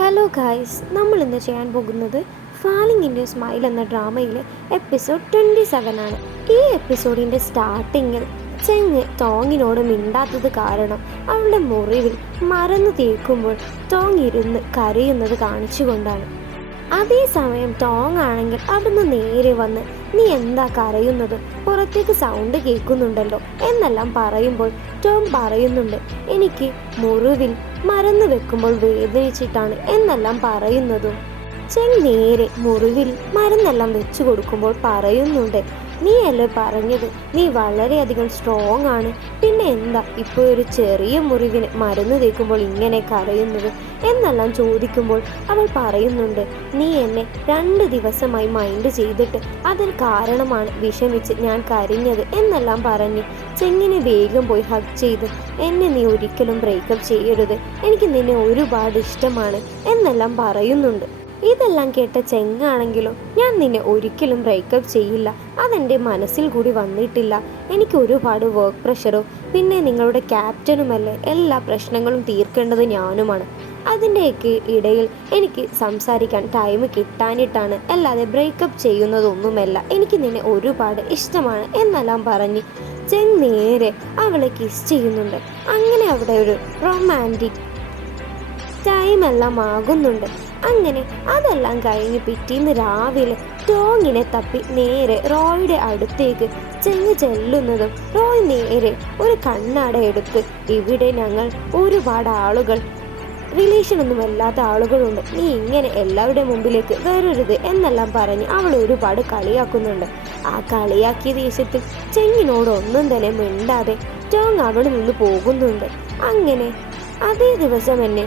Hello guys, നമ്മൾ ഇന്ന് ചെയ്യാൻ പോകുന്നത് ഫാലിംഗ് ഇൻ യുവർ സ്മൈൽ എന്ന ഡ്രാമയിലെ എപ്പിസോഡ് 27 ആണ്. ഈ എപ്പിസോഡിൻ്റെ സ്റ്റാർട്ടിങ്ങിൽ ചെങ്ങ് ടോങ്ങിനോട് മിണ്ടാത്തത് കാരണം അവളുടെ മുറിവിൽ മറന്നു തേക്കുമ്പോൾ ടോങ് ഇരുന്ന് കരയുന്നത് കാണിച്ചുകൊണ്ടാണ്. അതേസമയം ടോങ് ആണെങ്കിൽ അവിടുന്ന് നേരെ വന്ന് നീ എന്താ കരയുന്നത്, പുറത്തേക്ക് സൗണ്ട് കേൾക്കുന്നുണ്ടല്ലോ എന്നെല്ലാം പറയുമ്പോൾ ടോങ് പറയുന്നുണ്ട് എനിക്ക് മുറിവിൽ മറന്നു വെക്കുമ്പോൾ വേദനിച്ചിട്ടാണ് എന്നെല്ലാം പറയുന്നതും ചെങ് നേരെ മുറിവിൽ മരുന്നെല്ലാം വെച്ചു കൊടുക്കുമ്പോൾ പറയുന്നുണ്ട് നീയല്ലേ പറഞ്ഞത് നീ വളരെയധികം സ്ട്രോങ് ആണ്, പിന്നെ എന്താ ഇപ്പോൾ ഒരു ചെറിയ മുറിവിന് മരുന്ന് തേക്കുമ്പോൾ ഇങ്ങനെ കരയുന്നത് എന്നെല്ലാം ചോദിക്കുമ്പോൾ അവൾ പറയുന്നുണ്ട് നീ എന്നെ 2 ദിവസമായി മൈൻഡ് ചെയ്തിട്ട് അതിന് കാരണമാണ് വിഷമിച്ച് ഞാൻ കരഞ്ഞത് എന്നെല്ലാം പറഞ്ഞ് ചെങ്ങിനെ വേഗം പോയി ഹഗ് ചെയ്ത് എന്നെ നീ ഒരിക്കലും ബ്രേക്കപ്പ് ചെയ്യരുത്, എനിക്ക് നിന്നെ ഒരുപാട് ഇഷ്ടമാണ് എന്നെല്ലാം പറയുന്നുണ്ട്. ഇതെല്ലാം കേട്ട ചെങ്ങാണെങ്കിലും ഞാൻ നിന്നെ ഒരിക്കലും ബ്രേക്കപ്പ് ചെയ്യില്ല, അതെൻ്റെ മനസ്സിൽ കൂടി വന്നിട്ടില്ല, എനിക്ക് ഒരുപാട് വർക്ക് പ്രഷറോ പിന്നെ നിങ്ങളുടെ ക്യാപ്റ്റനുമല്ലേ, എല്ലാ പ്രശ്നങ്ങളും തീർക്കേണ്ടത് ഞാനുമാണ്, അതിൻ്റെയൊക്കെ ഇടയിൽ എനിക്ക് സംസാരിക്കാൻ ടൈം കിട്ടാനിട്ടാണ്, അല്ലാതെ ബ്രേക്കപ്പ് ചെയ്യുന്നതൊന്നുമല്ല, എനിക്ക് നിന്നെ ഒരുപാട് ഇഷ്ടമാണ് എന്നെല്ലാം പറഞ്ഞ് ചെങ് നേരെ അവളെ കിസ് ചെയ്യുന്നുണ്ട്. അങ്ങനെ അവിടെ ഒരു റൊമാൻറ്റിക് ടൈമെല്ലാം ആകുന്നുണ്ട്. അങ്ങനെ അതെല്ലാം കഴിഞ്ഞ് പിറ്റേന്ന് രാവിലെ ടോങ്ങിനെ തപ്പി നേരെ റോയുടെ അടുത്തേക്ക് ചെല്ലുന്നതും റോയ് നേരെ ഒരു കണ്ണട എടുത്ത് ഇവിടെ ഞങ്ങൾ ഒരുപാട് ആളുകൾ റിലേഷനൊന്നും അല്ലാത്ത ആളുകളുണ്ട്, നീ ഇങ്ങനെ എല്ലാവരുടെ മുമ്പിലേക്ക് വരരുത് എന്നെല്ലാം പറഞ്ഞ് അവൾ ഒരുപാട് കളിയാക്കുന്നുണ്ട്. ആ കളിയാക്കിയ ദേശത്തിൽ ചെങ്ങിനോട് ഒന്നും തന്നെ മിണ്ടാതെ ടോങ് അവിടെ നിന്ന് പോകുന്നുണ്ട്. അങ്ങനെ അതേ ദിവസം എന്നെ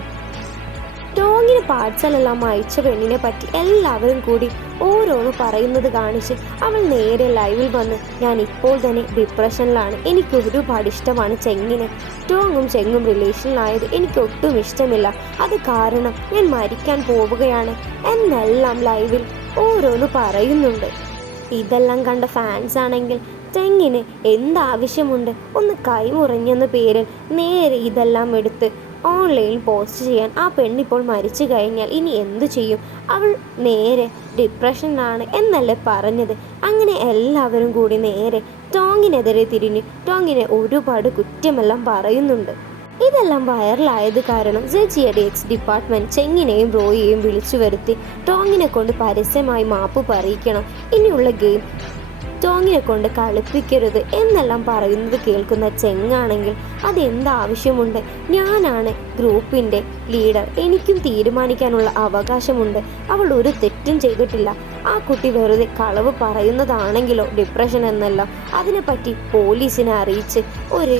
ടോങ്ങിന് പാഴ്സലെല്ലാം അയച്ച പെണ്ണിനെ പറ്റി എല്ലാവരും കൂടി ഓരോന്ന് പറയുന്നത് കാണിച്ച് അവൾ നേരെ ലൈവിൽ വന്ന് ഞാൻ ഇപ്പോൾ തന്നെ ഡിപ്രഷനിലാണ്, എനിക്ക് ഒരുപാട് ഇഷ്ടമാണ് ചെങ്ങിനെ, ടോങ്ങും ചെങ്ങും റിലേഷനിലായത് എനിക്ക് ഒട്ടും ഇഷ്ടമില്ല, അത് കാരണം ഞാൻ മരിക്കാൻ പോവുകയാണ് എന്നെല്ലാം ലൈവിൽ ഓരോന്ന് പറയുന്നുണ്ട്. ഇതെല്ലാം കണ്ട ഫാൻസ് ആണെങ്കിൽ ചെങ്ങിന് എന്താവശ്യമുണ്ട്, ഒന്ന് കൈമുറിഞ്ഞെന്ന പേരിൽ നേരെ ഇതെല്ലാം എടുത്ത് ഓൺലൈനിൽ പോസ്റ്റ് ചെയ്യാൻ. ആ പെണ്ണിപ്പോൾ മരിച്ചു കഴിഞ്ഞാൽ ഇനി എന്തു ചെയ്യും, അവൾ നേരെ ഡിപ്രഷനാണ് എന്നല്ലേ പറഞ്ഞത്. അങ്ങനെ എല്ലാവരും കൂടി നേരെ ടോങ്ങിനെതിരെ തിരിഞ്ഞ് ടോങ്ങിനെ ഒരുപാട് കുറ്റമെല്ലാം പറയുന്നുണ്ട്. ഇതെല്ലാം വൈറലായത് കാരണം ZGDX ഡിപ്പാർട്ട്മെൻറ്റ് ചെങ്ങിനെയും റോയിയെയും വിളിച്ചു വരുത്തി ടോങ്ങിനെ കൊണ്ട് പരസ്യമായി മാപ്പ് പറയിക്കണം, ഇനിയുള്ള ഗെയിം ടോങ്ങിനെ കൊണ്ട് കളിപ്പിക്കരുത് എന്നെല്ലാം പറയുന്നത് കേൾക്കുന്ന ചെങ്ങാണെങ്കിൽ അതെന്താവശ്യമുണ്ട്, ഞാനാണ് ഗ്രൂപ്പിൻ്റെ ലീഡർ, എനിക്കും തീരുമാനിക്കാനുള്ള അവകാശമുണ്ട്, അവൾ ഒരു തെറ്റും ചെയ്തിട്ടില്ല, ആ കുട്ടി വെറുതെ കളവ് പറയുന്നതാണെങ്കിലോ ഡിപ്രഷൻ എന്നെല്ലാം അതിനെപ്പറ്റി പോലീസിനെ അറിയിച്ച് ഒരു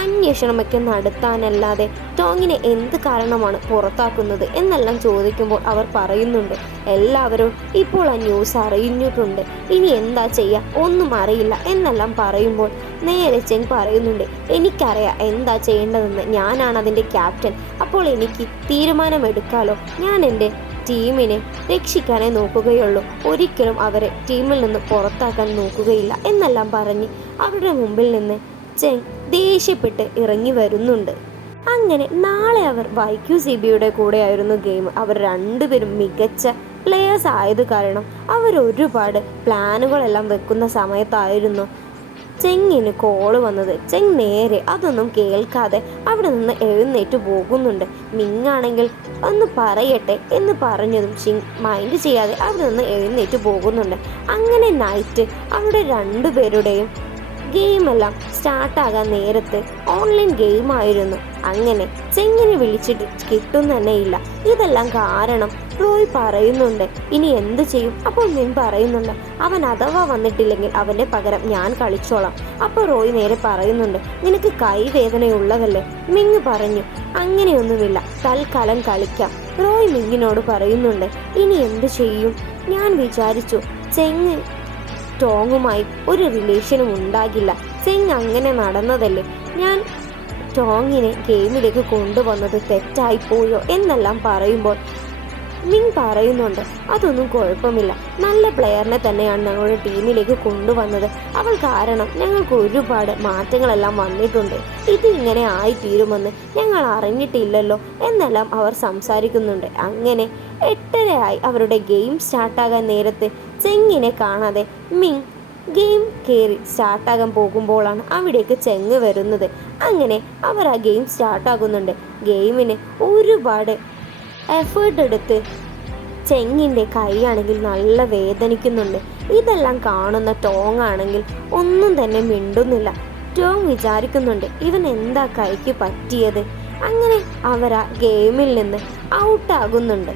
അന്വേഷണമൊക്കെ നടത്താനല്ലാതെ ടോങ്ങിനെ എന്ത് കാരണമാണ് പുറത്താക്കുന്നത് എന്നെല്ലാം ചോദിക്കുമ്പോൾ അവർ പറയുന്നുണ്ട് എല്ലാവരും ഇപ്പോൾ ആ ന്യൂസ് അറിഞ്ഞിട്ടുണ്ട്, ഇനി എന്താ ചെയ്യുക ഒന്നും അറിയില്ല എന്നെല്ലാം പറയുമ്പോൾ നേരെ ചെങ് പറയുന്നുണ്ട് എനിക്കറിയാം എന്താ ചെയ്യേണ്ടതെന്ന്, ഞാനാണ് അതിൻ്റെ ക്യാപ്റ്റൻ, അപ്പോൾ എനിക്ക് തീരുമാനമെടുക്കാലോ, ഞാൻ എൻ്റെ ടീമിനെ രക്ഷിക്കാനേ നോക്കുകയുള്ളൂ, ഒരിക്കലും അവരെ ടീമിൽ നിന്ന് പുറത്താക്കാൻ നോക്കുകയില്ല എന്നെല്ലാം പറഞ്ഞ് അവരുടെ മുമ്പിൽ നിന്ന് ചെങ് ദേഷ്യപ്പെട്ട് ഇറങ്ങി വരുന്നുണ്ട്. അങ്ങനെ നാളെ അവർ YQCBയുടെ കൂടെയായിരുന്നു ഗെയിം. അവർ രണ്ടുപേരും മികച്ച പ്ലെയേഴ്സ് ആയത് കാരണം അവർ ഒരുപാട് പ്ലാനുകളെല്ലാം വെക്കുന്ന സമയത്തായിരുന്നു ചെങ്ങിന് കോള് വന്നത്. ചെങ് നേരെ അതൊന്നും കേൾക്കാതെ അവിടെ നിന്ന് എഴുന്നേറ്റ് പോകുന്നുണ്ട്. മിങ്ങാണെങ്കിൽ ഒന്ന് പറയട്ടെ എന്ന് പറഞ്ഞതും ചിങ് മൈൻഡ് ചെയ്യാതെ അവിടെ നിന്ന് എഴുന്നേറ്റ് പോകുന്നുണ്ട്. അങ്ങനെ നൈറ്റ് അവിടെ രണ്ടുപേരുടെയും ഗെയിമെല്ലാം സ്റ്റാർട്ടാകാൻ നേരത്ത് ഓൺലൈൻ ഗെയിമായിരുന്നു. അങ്ങനെ ചെങ്ങിനെ വിളിച്ചിട്ട് കിട്ടുന്നതന്നെയില്ല. ഇതെല്ലാം കാരണം റോയ് പറയുന്നുണ്ട് ഇനി എന്ത് ചെയ്യും. അപ്പോൾ മിങ് പറയുന്നുണ്ട് അവൻ അഥവാ വന്നിട്ടില്ലെങ്കിൽ അവൻ്റെ പകരം ഞാൻ കളിച്ചോളാം. അപ്പോൾ റോയ് നേരെ പറയുന്നുണ്ട് നിനക്ക് കൈവേദനയുള്ളതല്ലേ. മിങ് പറഞ്ഞു അങ്ങനെയൊന്നുമില്ല, തൽക്കാലം കളിക്കാം. റോയ് മിങ്ങിനോട് പറയുന്നുണ്ട് ഇനി എന്ത് ചെയ്യും. ഞാൻ വിചാരിച്ചു ചെങ്ങ് ടോങ്ങുമായി ഒരു റിലേഷനും ഉണ്ടാകില്ല, ചെങ് അങ്ങനെ നടന്നതല്ലേ, ഞാൻ ടോങ്ങിനെ ഗെയിമിലേക്ക് കൊണ്ടുവന്നത് തെറ്റായിപ്പോയോ എന്നെല്ലാം പറയുമ്പോൾ മിങ് പറയുന്നുണ്ട്, അതൊന്നും കുഴപ്പമില്ല, നല്ല പ്ലെയറിനെ തന്നെയാണ് ഞങ്ങളുടെ ടീമിലേക്ക് കൊണ്ടുവന്നത്. അവൾ കാരണം ഞങ്ങൾക്ക് ഒരുപാട് മാറ്റങ്ങളെല്ലാം വന്നിട്ടുണ്ട്. ഇത് ഇങ്ങനെ ആയിത്തീരുമെന്ന് ഞങ്ങൾ അറിഞ്ഞിട്ടില്ലല്ലോ എന്നെല്ലാം അവർ സംസാരിക്കുന്നുണ്ട്. അങ്ങനെ 8:30 അവരുടെ ഗെയിം സ്റ്റാർട്ടാകാൻ നേരത്ത് ചെങ്ങിനെ കാണാതെ മിങ് ഗെയിം കയറി സ്റ്റാർട്ടാകാൻ പോകുമ്പോഴാണ് അവിടേക്ക് ചെങ്ങ് വരുന്നത്. അങ്ങനെ അവർ ആ ഗെയിം സ്റ്റാർട്ടാകുന്നുണ്ട്. ഗെയിമിന് ഒരുപാട് എഫേർട്ട് എടുത്ത് ചെങ്ങിൻ്റെ കൈയാണെങ്കിൽ നല്ല വേദനിക്കുന്നുണ്ട്. ഇതെല്ലാം കാണുന്ന ടോങ് ആണെങ്കിൽ ഒന്നും തന്നെ മിണ്ടുന്നില്ല. ടോങ് വിചാരിക്കുന്നുണ്ട്, ഇവൻ എന്താ കൈക്ക് പറ്റിയത്. അങ്ങനെ അവർ ആ ഗെയിമിൽ നിന്ന് ഔട്ടാകുന്നുണ്ട്.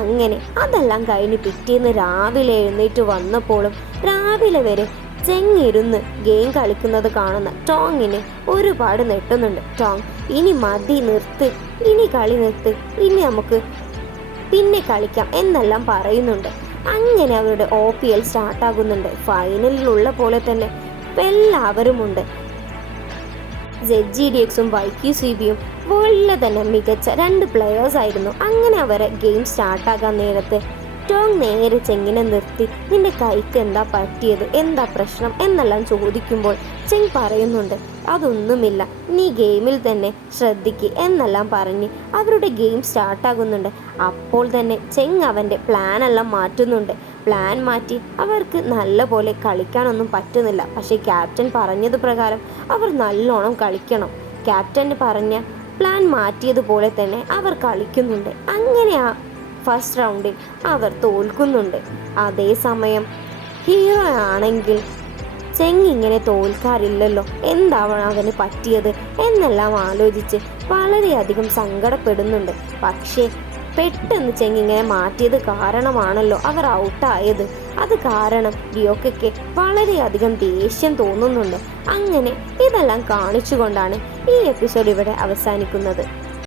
അങ്ങനെ അതെല്ലാം കഴിഞ്ഞ് പിറ്റേന്ന് രാവിലെ എഴുന്നേറ്റ് വന്നപ്പോഴും രാവിലെ വരെ ചെങ്ങിരുന്ന് ഗെയിം കളിക്കുന്നത് കാണുന്ന ടോങ്ങിന് ഒരുപാട് നെട്ടുന്നുണ്ട്. ടോങ്, ഇനി മതി, നിർത്ത്, ഇനി കളി നിർത്ത്, ഇനി നമുക്ക് പിന്നെ കളിക്കാം എന്നെല്ലാം പറയുന്നുണ്ട്. അങ്ങനെ അവരുടെ OPL സ്റ്റാർട്ടാകുന്നുണ്ട്. ഫൈനലിലുള്ള പോലെ തന്നെ എല്ലാവരുമുണ്ട്. ZGDXും YQCBയും വളരെ തന്നെ മികച്ച 2 പ്ലെയേഴ്സ് ആയിരുന്നു. അങ്ങനെ അവരെ ഗെയിം സ്റ്റാർട്ടാകാൻ നേരത്ത് ടോങ് നേരെ ചെങ്ങിനെ നിർത്തി, നിന്റെ കൈക്ക് എന്താ പറ്റിയത്, എന്താ പ്രശ്നം എന്നെല്ലാം ചോദിക്കുമ്പോൾ ചെങ് പറയുന്നുണ്ട്, അതൊന്നുമില്ല, നീ ഗെയിമിൽ തന്നെ ശ്രദ്ധിക്ക് എന്നെല്ലാം പറഞ്ഞ് അവരുടെ ഗെയിം സ്റ്റാർട്ടാകുന്നുണ്ട്. അപ്പോൾ തന്നെ ചെങ് അവൻ്റെ പ്ലാനെല്ലാം മാറ്റുന്നുണ്ട്. പ്ലാൻ മാറ്റി അവർക്ക് നല്ല പോലെ കളിക്കാനൊന്നും പറ്റുന്നില്ല. പക്ഷേ ക്യാപ്റ്റൻ പറഞ്ഞത് പ്രകാരം അവർ നല്ലോണം കളിക്കണം. ക്യാപ്റ്റൻ പറഞ്ഞ പ്ലാൻ മാറ്റിയതുപോലെ തന്നെ അവർ കളിക്കുന്നുണ്ട്. അങ്ങനെ ആ ഫസ്റ്റ് റൗണ്ടിൽ അവർ തോൽക്കുന്നുണ്ട്. അതേസമയം ഹീറോ ആണെങ്കിൽ ചെങ് ഇങ്ങനെ തോൽക്കാറില്ലല്ലോ, എന്താവണം അവന് പറ്റിയത് എന്നെല്ലാം ആലോചിച്ച് വളരെയധികം സങ്കടപ്പെടുന്നുണ്ട്. പക്ഷേ പെട്ടെന്ന് ചെങ് ഇങ്ങനെ മാറ്റിയത് കാരണമാണല്ലോ അവർ ഔട്ടായത്. അത് കാരണം ഡിയോക്കയ്ക്ക് വളരെയധികം ദേഷ്യം തോന്നുന്നുണ്ട്. അങ്ങനെ ഇതെല്ലാം കാണിച്ചുകൊണ്ടാണ് ഈ എപ്പിസോഡ് ഇവിടെ അവസാനിക്കുന്നത്.